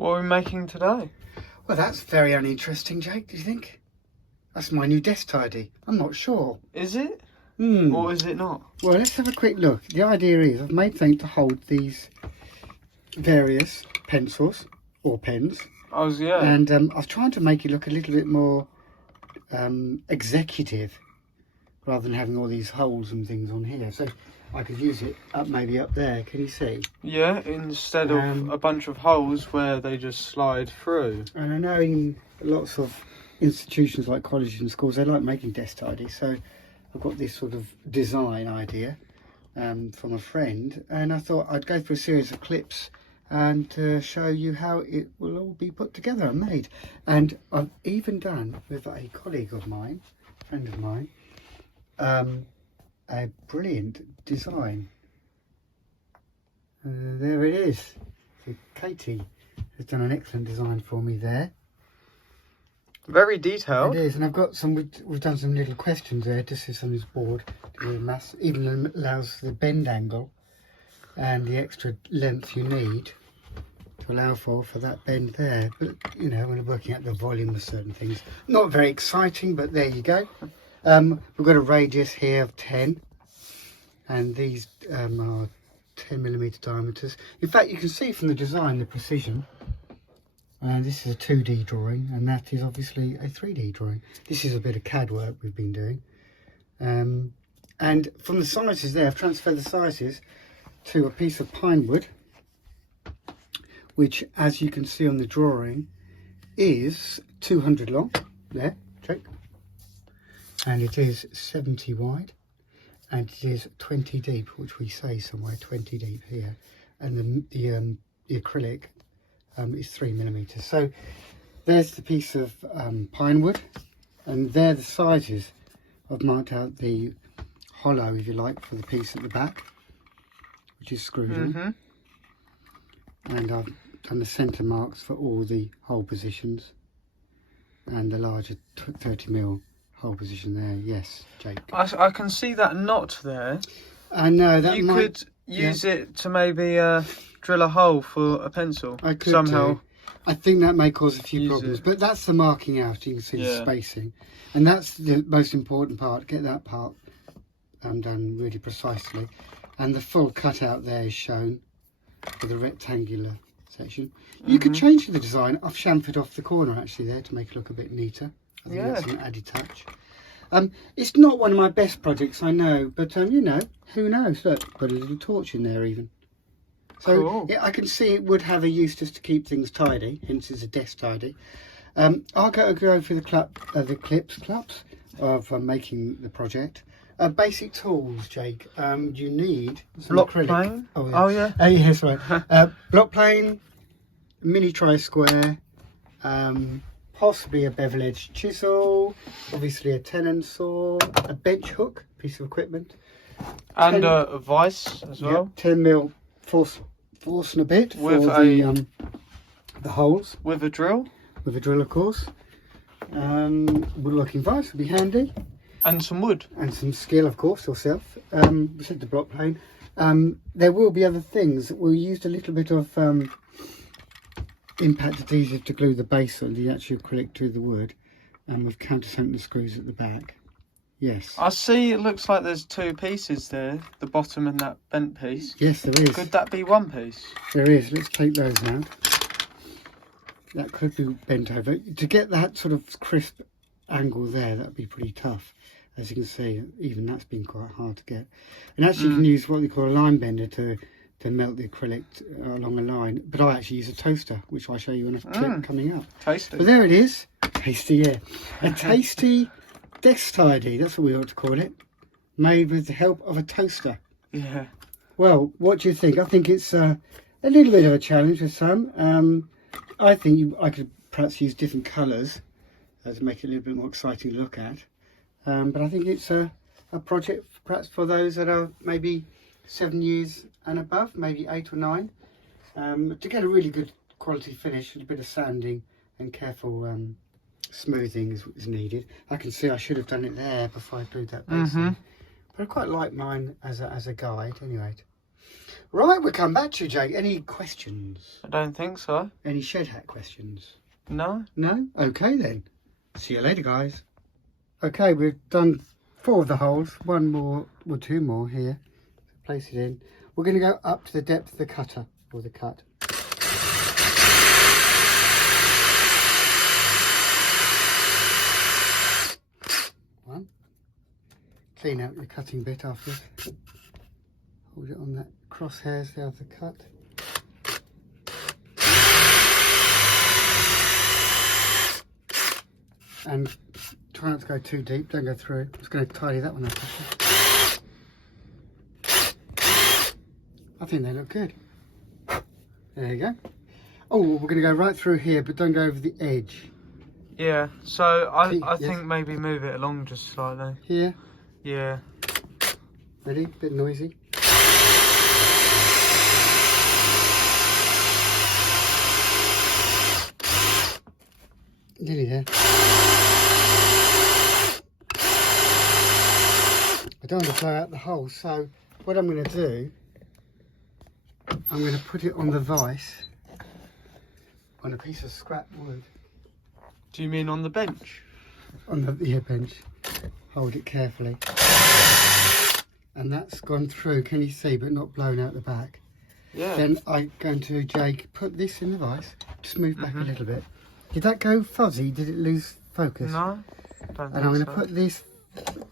What are we making today? Well, that's very uninteresting, Jake, do you think? That's my new desk tidy. I'm not sure. Is it? Hmm. Or is it not? Well, let's have a quick look. The idea is I've made something to hold these various pencils or pens. Oh, yeah. And I was trying to make it look a little bit more executive rather than having all these holes and things on here. So I could use it maybe up there. Can you see? Yeah, instead of a bunch of holes where they just slide through. And I know in lots of institutions like colleges and schools, they like making desk tidies. So I've got this sort of design idea from a friend, and I thought I'd go through a series of clips and show you how it will all be put together and made. And I've even done with a colleague of mine, friend of mine, a brilliant design. There it is. So Katie has done an excellent design for me there. Very detailed. It is, and I've got some. We've done some little questions there. This is on this board. Even allows the bend angle and the extra length you need to allow for that bend there. But you know, when we're working out the volume of certain things, not very exciting, but there you go. We've got a radius here of 10, and these are 10mm diameters. In fact, you can see from the design the precision. This is a 2D drawing, and that is obviously a 3D drawing. This is a bit of CAD work we've been doing. And from the sizes there, I've transferred the sizes to a piece of pine wood, which, as you can see on the drawing, is 200 long. There, check. And it is 70 wide, and it is 20 deep, which we say somewhere 20 deep here. And the acrylic is 3mm. So there's the piece of pine wood, and they're the sizes. I've marked out the hollow, if you like, for the piece at the back, which is screwed in, and I've done the centre marks for all the hole positions, and the larger 30mm hole position there. Yes, Jake. I can see that knot there. I know that you could use it to maybe drill a hole for a pencil. I could somehow. I think that may cause a few problems, but that's the marking out. You can see the spacing, and that's the most important part. Get that part done really precisely, and the full cutout there is shown for the rectangular section. You could change the design. I've chamfered off the corner actually there to make it look a bit neater. I think that's an added touch. It's not one of my best projects, I know, but you know, who knows? Look, put a little torch in there even. So cool. Yeah, I can see it would have a use just to keep things tidy, hence it's a desk tidy. I'll go through the clips of making the project. Basic tools, Jake. You need some block acrylic. plane. Oh yeah. Yes, right. Block plane, mini tri-square, possibly a bevel edge chisel, obviously a tenon saw, a bench hook, piece of equipment, and a vice as well. 10mm force and a bit with for the holes. With a drill. With a drill, of course. Woodworking vice would be handy. And some wood. And some skill, of course, yourself. We said the block plane. There will be other things. We used a little bit of impact adhesive to glue the base on the actual acrylic to the wood, and we've countersunk the screws at the back. Yes. I see it looks like there's two pieces there, the bottom and that bent piece. Yes, there is. Could that be one piece? There is. Let's take those out. That could be bent over. To get that sort of crisp angle there, that'd be pretty tough. As you can see, even that's been quite hard to get. And actually you can use what they call a line bender to melt the acrylic along a line. But I actually use a toaster, which I'll show you in a clip coming up. Tasty. But there it is. Tasty, yeah. A tasty desk tidy, that's what we ought to call it. Made with the help of a toaster. Yeah. Well, what do you think? I think it's a little bit of a challenge for some. I think I could perhaps use different colours to make it a little bit more exciting to look at. But I think it's a project perhaps for those that are maybe 7 years and above, maybe 8 or 9. To get a really good quality finish, a bit of sanding and careful smoothing is needed. I can see I should have done it there before I glued that base in. But I quite like mine as a guide anyway. Right, we'll come back to you, Jake. Any questions? I don't think so. Any shed hat questions? No? No? Okay then. See you later, guys. Okay, we've done 4 of the holes. 1 more, or 2 more here. Place it in. We're going to go up to the depth of the cutter, or the cut. One. Clean out the cutting bit after. Hold it on that crosshairs there of the cut. And try not to go too deep, don't go through. I'm just going to tidy that one up. I think they look good. There you go. Oh, we're going to go right through here, but don't go over the edge. Yeah, so I Yes. think maybe move it along just slightly. Here, Yeah. ready? Bit noisy. Nearly there. I don't want to blow out the hole, so what I'm going to do, I'm going to put it on the vise on a piece of scrap wood. Do you mean on the bench? On the bench. Hold it carefully. And that's gone through, can you see, but not blown out the back. Yeah. Then I'm going to, Jake, put this in the vise. Just move back a little bit. Did that go fuzzy? Did it lose focus? No. Don't And I'm going to put this,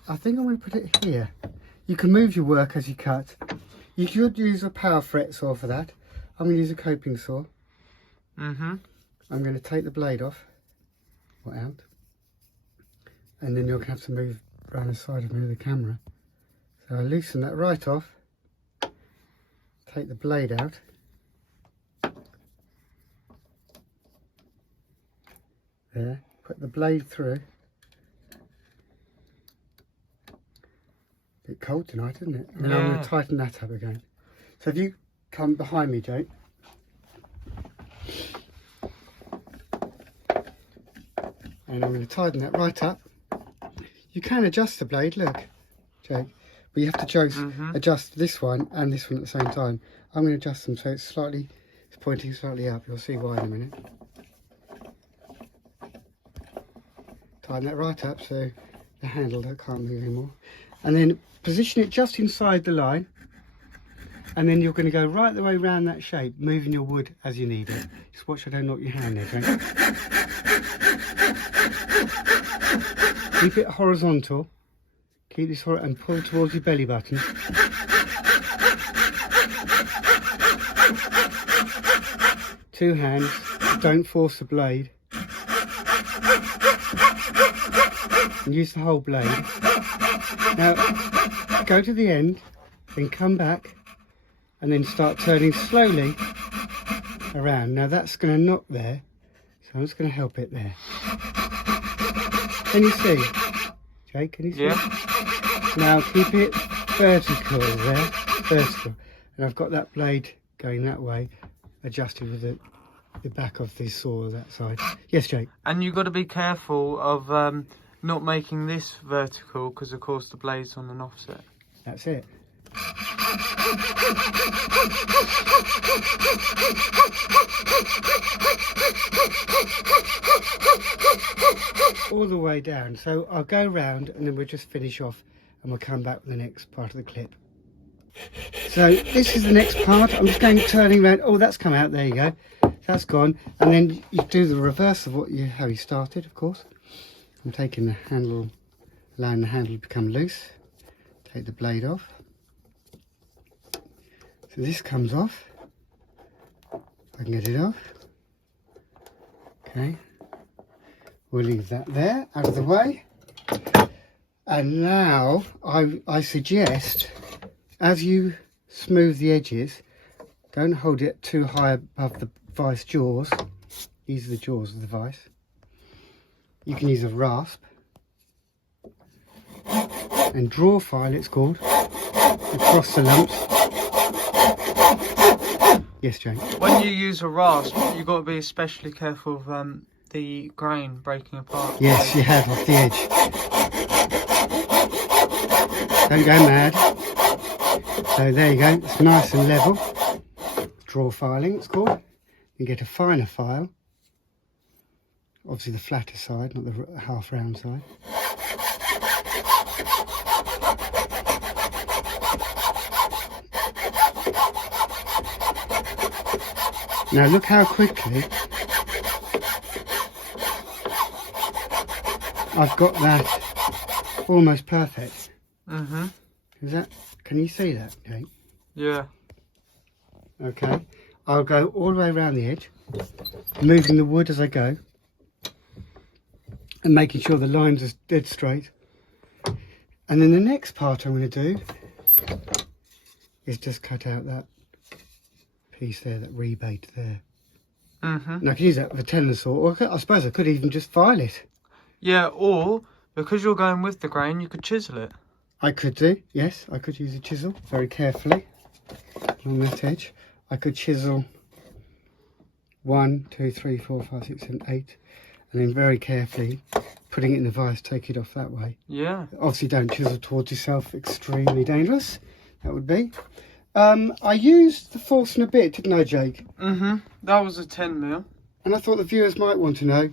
I think I'm going to put it here. You can move your work as you cut. You could use a power fret saw for that. I'm going to use a coping saw. I'm going to take the blade off, or out. And then you're going to have to move around the side of me with the camera. So I loosen that right off. Take the blade out. There, put the blade through. Bit cold tonight, isn't it? And then I'm going to tighten that up again. So if you come behind me, Jake. And I'm going to tighten that right up. You can adjust the blade, look, Jake. But you have to adjust this one and this one at the same time. I'm going to adjust them so it's pointing slightly up. You'll see why in a minute. Tighten that right up so the handle can't move anymore. And then position it just inside the line. And then you're going to go right the way around that shape, moving your wood as you need it. Just watch I don't knock your hand there, Jake. Keep it horizontal. Keep this horizontal and pull towards your belly button. Two hands. Don't force the blade. And use the whole blade. Now, go to the end, then come back, and then start turning slowly around. Now that's going to knock there, so I'm just going to help it there. Can you see? Jake, can you see? Yeah. Now keep it vertical there, vertical. And I've got that blade going that way, adjusted with the back of the saw that side. Yes, Jake? And you've got to be careful of not making this vertical, because of course the blade's on an offset. That's it. All the way down. So I'll go round and then we'll just finish off and we'll come back with the next part of the clip. So this is the next part. I'm just going turning around. Oh, that's come out. There you go. That's gone. And then you do the reverse of how you started, of course. I'm taking the handle, allowing the handle to become loose. Take the blade off. So this comes off. I can get it off. Okay. We'll leave that there, out of the way. And now I suggest, as you smooth the edges, don't hold it too high above the vice jaws. These are the jaws of the vice. You can use a rasp. And draw file, it's called, across the lumps. Yes, Jane. When you use a rasp, you've got to be especially careful of the grain breaking apart. Yes, you have, off the edge. Don't go mad. So there you go, it's nice and level. draw filing, it's called. You get a finer file. Obviously the flatter side, not the half round side. Now look how quickly I've got that almost perfect. Is that? Can you see that, Jake? Yeah. Okay. I'll go all the way around the edge, moving the wood as I go, and making sure the lines are dead straight. And then the next part I'm going to do is just cut out that piece there, that rebate there. And I can use that with a tenon saw, or I suppose I could even just file it. Yeah, or because you're going with the grain, you could chisel it. I could do, yes. I could use a chisel very carefully along that edge. I could chisel 1, 2, 3, 4, 5, 6, 7, 8, and then very carefully putting it in the vise, take it off that way. Yeah. Obviously don't chisel towards yourself, extremely dangerous, that would be. I used the Forstner bit, didn't I, Jake? That was a 10mm. And I thought the viewers might want to know,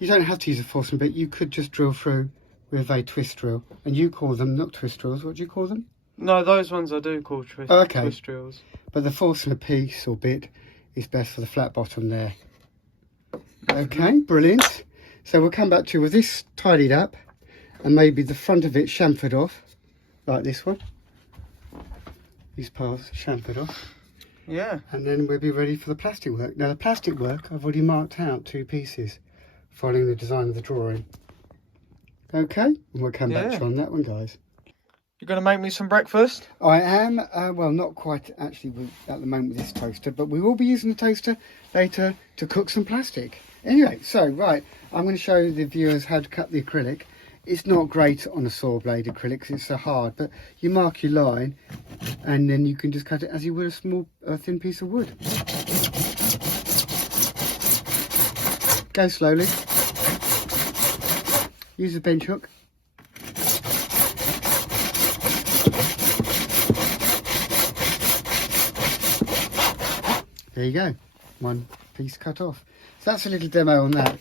you don't have to use a Forstner bit, you could just drill through with a twist drill. And you call them, not twist drills, what do you call them? No, those ones I do call twist drills. But the Forstner piece or bit is best for the flat bottom there. Okay, brilliant. So we'll come back to with this tidied up and maybe the front of it chamfered off, like this one. These parts chamfered off. Yeah. And then we'll be ready for the plastic work. Now the plastic work, I've already marked out 2 pieces following the design of the drawing. Okay, and we'll come back to you on that one, guys. You're going to make me some breakfast? I am, well, not quite actually at the moment with this toaster, but we will be using the toaster later to cook some plastic. Anyway, so, right, I'm going to show the viewers how to cut the acrylic. It's not great on a saw blade acrylic because it's so hard, but you mark your line and then you can just cut it as you would a small, thin piece of wood. Go slowly. Use a bench hook. There you go, 1 piece cut off. So that's a little demo on that,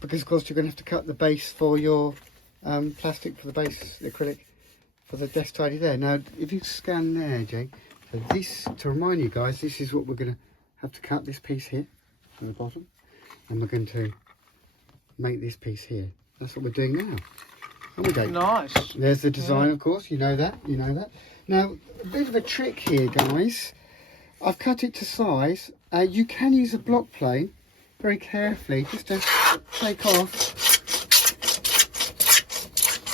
because of course you're going to have to cut the base for your plastic for the base, the acrylic, for the desk tidy there. Now, if you scan there, Jake, so this, to remind you guys, this is what we're going to have to cut, this piece here from the bottom, and we're going to make this piece here. That's what we're doing now. There we go. Nice. There's the design, of course, you know that, you know that. Now, a bit of a trick here, guys. I've cut it to size. You can use a block plane very carefully, just to take off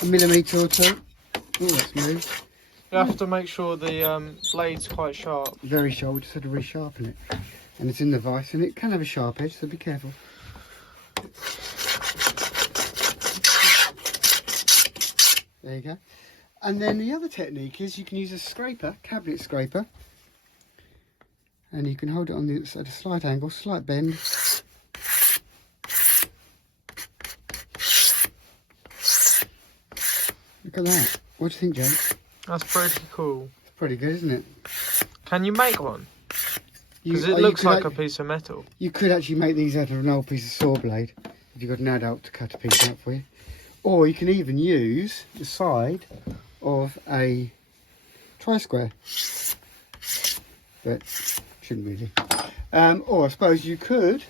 a millimetre or 2. Oh, that's moved. You have to make sure the blade's quite sharp. Very sharp, we just had to resharpen it. And it's in the vise, and it can have a sharp edge, so be careful. There you go. And then the other technique is you can use a scraper, cabinet scraper, and you can hold it on at a slight angle, slight bend. Look at that. What do you think, Jake? That's pretty cool. It's pretty good, isn't it? Can you make one? Because it looks like a piece of metal. You could actually make these out of an old piece of saw blade if you've got an adult to cut a piece out for you. Or you can even use the side of a tri-square. But shouldn't really. Or I suppose you could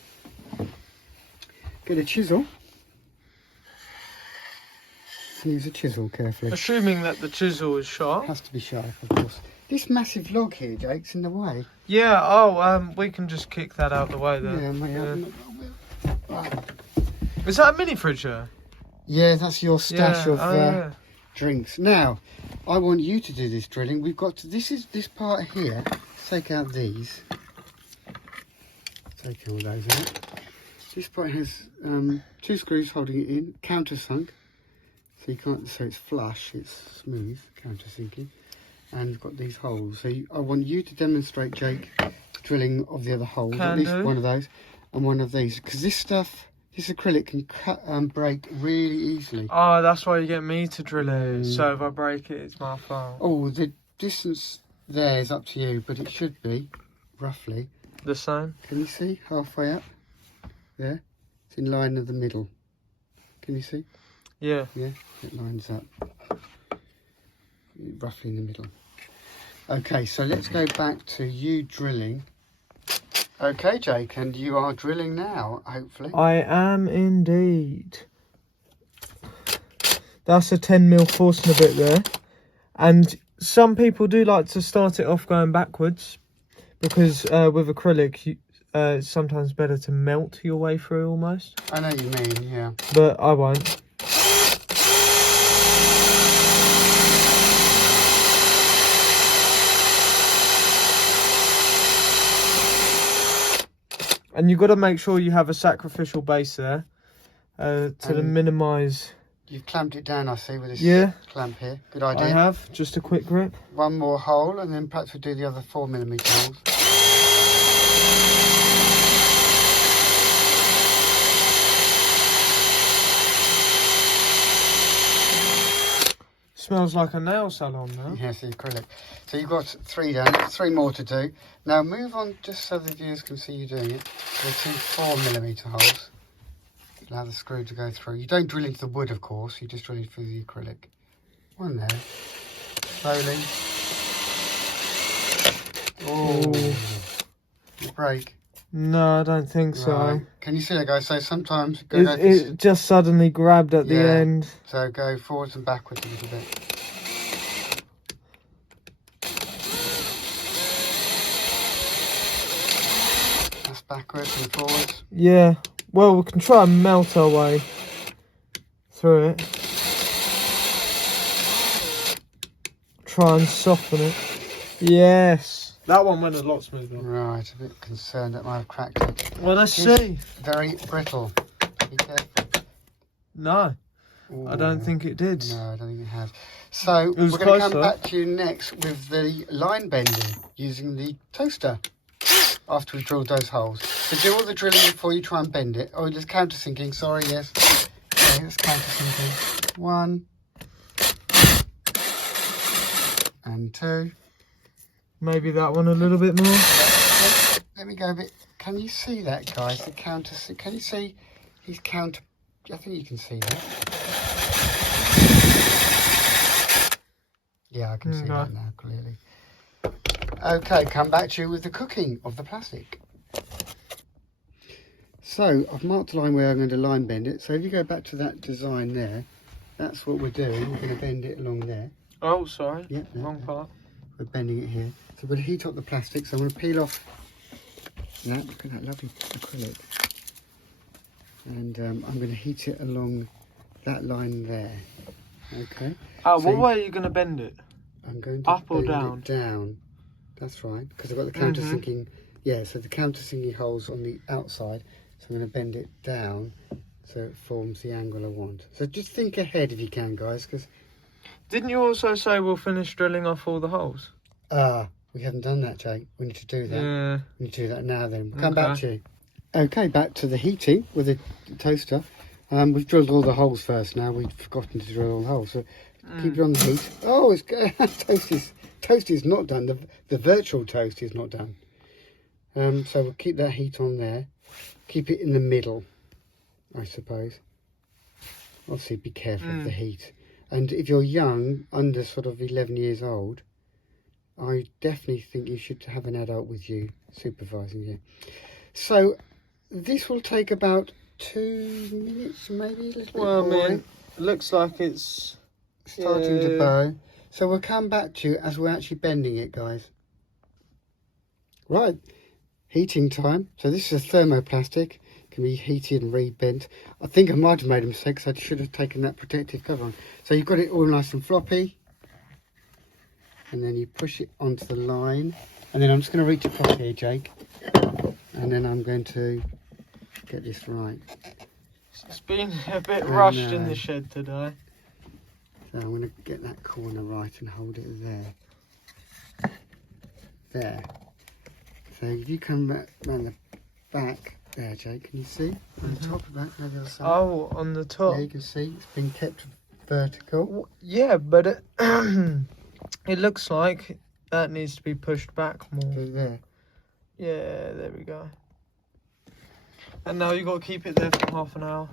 get a chisel and use a chisel carefully. Assuming that the chisel is sharp. It has to be sharp, of course. This massive log here, Jake's in the way. Yeah, we can just kick that out the way there. Right. Is that a mini fridge there? Yeah, that's your stash of drinks. Now, I want you to do this drilling. We've got to, this part here. Take out these. Take all those out. This part has 2 screws holding it in, countersunk. So you can't, so it's flush, it's smooth, countersinking. And you've got these holes. So I want you to demonstrate, Jake, the drilling of the other holes. At least one of those and one of these. Because this stuff, this acrylic can cut and break really easily. Oh, that's why you get me to drill it. So if I break it, it's my fault. Oh, the distance there is up to you, but it should be, roughly, The same. Can you see? Halfway up. There. It's in line of the middle. Can you see? Yeah. Yeah, it lines up. Roughly in the middle. Okay, so let's go back to you drilling. Okay, Jake, and you are drilling now, hopefully. I am indeed. That's a 10mm Forstner bit there. And some people do like to start it off going backwards, because with acrylic, it's sometimes better to melt your way through almost. I know what you mean, yeah. But I won't. And you've got to make sure you have a sacrificial base there to minimise. You've clamped it down, I see, with this clamp here. Good idea. I have, just a quick grip. One more hole, and then perhaps we'll do the other 4mm holes. Smells like a nail salon now. Yes, the acrylic. So you've got 3 done, 3 more to do. Now move on, just so the viewers can see you doing it. The 2 4mm holes. Allow the screw to go through. You don't drill into the wood, of course. You just drill it through the acrylic. One there. Slowly. Oh, you break. No, I don't think so. Right. Can you see that, guys? So sometimes it just suddenly grabbed at the end. So go forwards and backwards a little bit. That's backwards and forwards. Yeah. Well, we can try and melt our way through it. Try and soften it. Yes. That one went a lot smoother. Right, a bit concerned that might have cracked it. Well, let's see. Very brittle. Be careful. No, Ooh. I don't think it did. No, I don't think it has. So we're going to come back to you next with the line bending using the toaster after we've drilled those holes. So do all the drilling before you try and bend it. Oh, just countersinking. Sorry, yes. Okay, let's countersinking. 1 and 2. Maybe that one a little bit more. Let me go a bit. Can you see that, guys? The counter. Can you see? He's counter. I think you can see that. Yeah, I can see that now clearly. Okay, come back to you with the cooking of the plastic. So I've marked a line where I'm going to line bend it. So if you go back to that design there, that's what we're doing. We're going to bend it along there. Oh, sorry. Yeah, wrong part. We're bending it here. So we're going to heat up the plastic. So I'm going to peel off that. Look at that lovely acrylic. And I'm going to heat it along that line there. Okay. Oh, so what way are you going to bend it? I'm going to up or bend down? it down. That's right. Because I've got the countersinking. Yeah, so the countersinking holes on the outside. So I'm going to bend it down so it forms the angle I want. So just think ahead if you can, guys. Because didn't you also say we'll finish drilling off all the holes? We haven't done that, Jake. We need to do that. Yeah. We need to do that now then. We'll come back to you. Okay, back to the heating with the toaster. We've drilled all the holes first now. We've forgotten to drill all the holes. So keep it on the heat. Oh, it's toast is not done. The virtual toast is not done. So we'll keep that heat on there. Keep it in the middle, I suppose. Obviously, be careful of the heat. And if you're young, under sort of 11 years old, I definitely think you should have an adult with you supervising you. So this will take about 2 minutes, maybe a little bit more. I mean, it looks like it's starting to bow. So we'll come back to you as we're actually bending it, guys. Right, heating time. So this is a thermoplastic. Can be heated and rebent. I think I might have made a mistake, so I should have taken that protective cover on. So you've got it all nice and floppy. And then you push it onto the line. And then I'm just going to reach across here, Jake. And then I'm going to get this right. It's been a bit rushed in the shed today. So I'm going to get that corner right and hold it there. There. So if you come back around the back there, Jake, can you see? On the top of that, maybe the other side. Oh, on the top. Yeah, you can see it's been kept vertical. Yeah, but it looks like that needs to be pushed back more. Go there. Yeah, there we go. And now you got to keep it there for half an hour.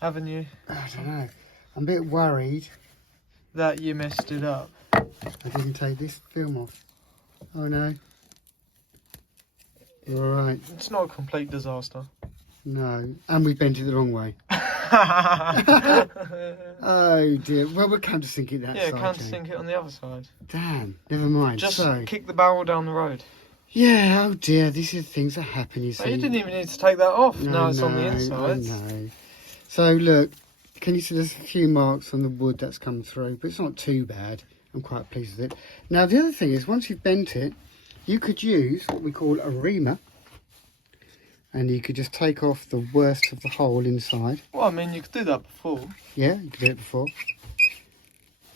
Haven't you? I don't know. I'm a bit worried That you messed it up. I didn't take this film off. Oh no. Right. It's not a complete disaster. No. And we bent it the wrong way. Oh dear. Well, we'll countersink it that Yeah, side. countersink it on the other side. Damn. Never mind. Just So, kick the barrel down the road. yeah, oh dear. These are things that happen, you see. Oh, you didn't even need to take that off. No, Now it's on the no, inside. I know. So look, can you see there's a few marks on the wood that's come through, but it's not too bad. I'm quite pleased with it. Now the other thing is, once you've bent it, you could use what we call a reamer, and you could just take off the worst of the hole inside. Well, I mean, you could do that before. Yeah, you could do it before.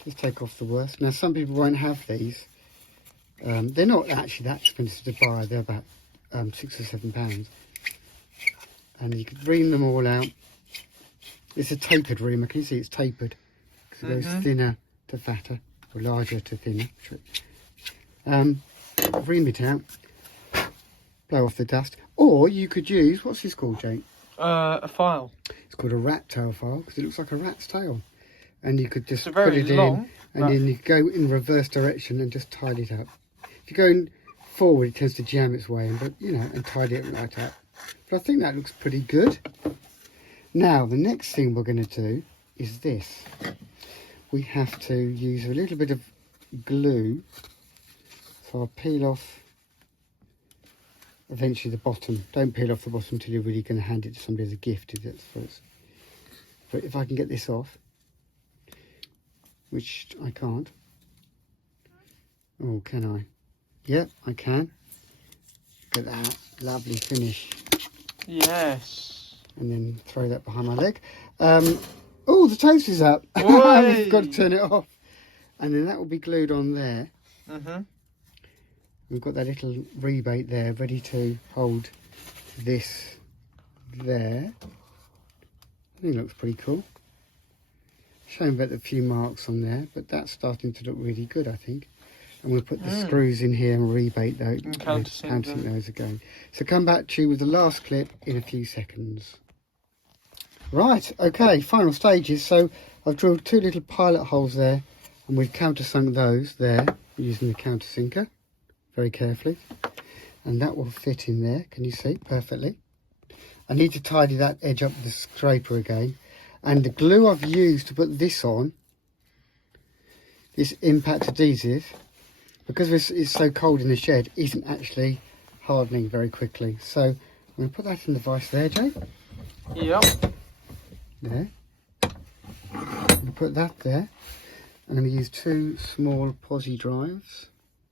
Just take off the worst. Now some people won't have these. They're not actually that expensive to buy. They're about £6 or £7. And you could ream them all out. It's a tapered reamer. Can you see it's tapered? Because it goes thinner to fatter, or larger to thinner. Ream it out. Blow off the dust. Or you could use, what's this called, Jake? A file. It's called a rat tail file, because it looks like a rat's tail. And you could just It's a put very it long in, and then you go in reverse direction and just tidy it up. If you go in forward, it tends to jam its way in, but you know, and tidy it right up. But I think that looks pretty good. Now, the next thing we're going to do is this. We have to use a little bit of glue. So I'll peel off eventually the bottom. Don't peel off the bottom until you're really going to hand it to somebody as a gift. But if I can get this off, which I can't. Oh, can I? Yep, I can. Look at that. Lovely finish. Yes. And then throw that behind my leg. Oh, the toast is up. Oi. We've got to turn it off. And then that will be glued on there. We've got that little rebate there ready to hold this there. I think it looks pretty cool. Showing about a few marks on there, but that's starting to look really good, I think. And we'll put the screws in here and rebate those, countersink those again. So come back to you with the last clip in a few seconds. Right, okay, final stages. So I've drilled 2 little pilot holes there, and we've countersunk those there using the countersinker very carefully. And that will fit in there, can you see, perfectly. I need to tidy that edge up with the scraper again. And the glue I've used to put this on, this impact adhesive, because it's so cold in the shed, isn't actually hardening very quickly. So I'm going to put that in the vise there, Jay. Yep. There. I'm put that there. I'm going to use 2 small posi drives.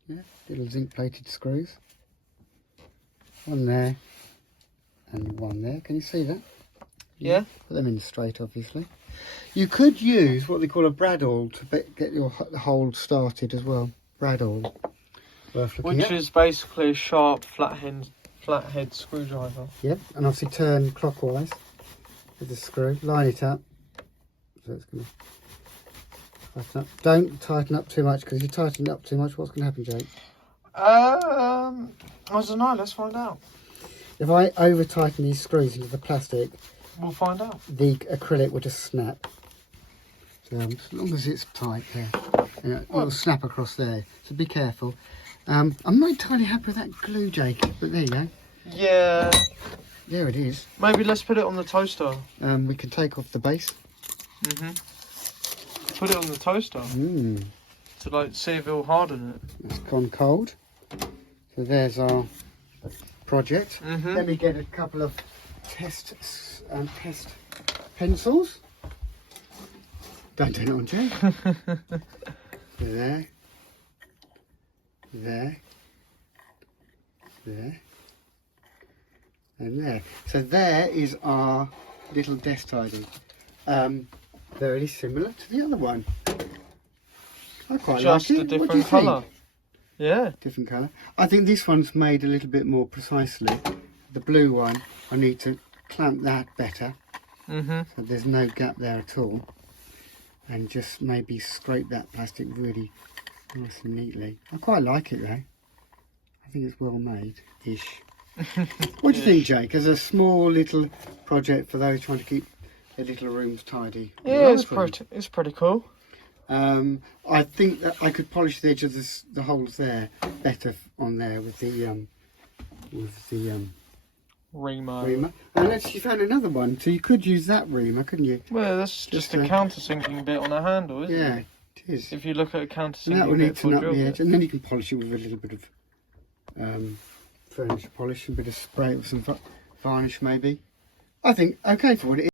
Yeah, little zinc plated screws. One there and one there. Can you see that? Yeah. Put them in straight, obviously. You could use what they call a brad awl to get your hole started as well. Brad awl. Worth looking Which at. is basically a sharp flathead screwdriver. Yep, and obviously turn clockwise with the screw. Line it up. So it's going to tighten up. Don't tighten up too much, because if you tighten it up too much, what's going to happen, Jake? I don't know. Let's find out. If I over tighten these screws into the plastic, We'll find out. the acrylic will just snap. So as long as it's tight there, it will snap across there. So be careful. I'm not entirely happy with that glue, Jake, but there you go. Yeah. There it is. Maybe let's put it on the toaster. We can take off the base. Put it on the toaster to like see if it'll harden it. It's gone cold. So there's our project. Let me get a couple of test pencils. Don't turn it on, Jay. There. There. There. And there. So there is our little desk tidy. Very similar to the other one. I quite Just like a it. What do you different think? colour. Yeah. Different colour. I think this one's made a little bit more precisely. The blue one, I need to clamp that better. So there's no gap there at all. And just maybe scrape that plastic really nice and neatly. I quite like it though. I think it's well made-ish. What do you think, Jake? As a small little project for those trying to keep their little rooms tidy. Yeah, it's pretty cool. I think that I could polish the edge of the holes there better on there with the reamer. Unless you found another one, so you could use that reamer, couldn't you? Well, that's just a countersinking bit on the handle, isn't it? Yeah, it is. If you look at a countersinking And that will bit need to for nut the drill edge, and then you can polish it with a little bit of furniture polish, a bit of spray with some varnish maybe. I think okay for what it is.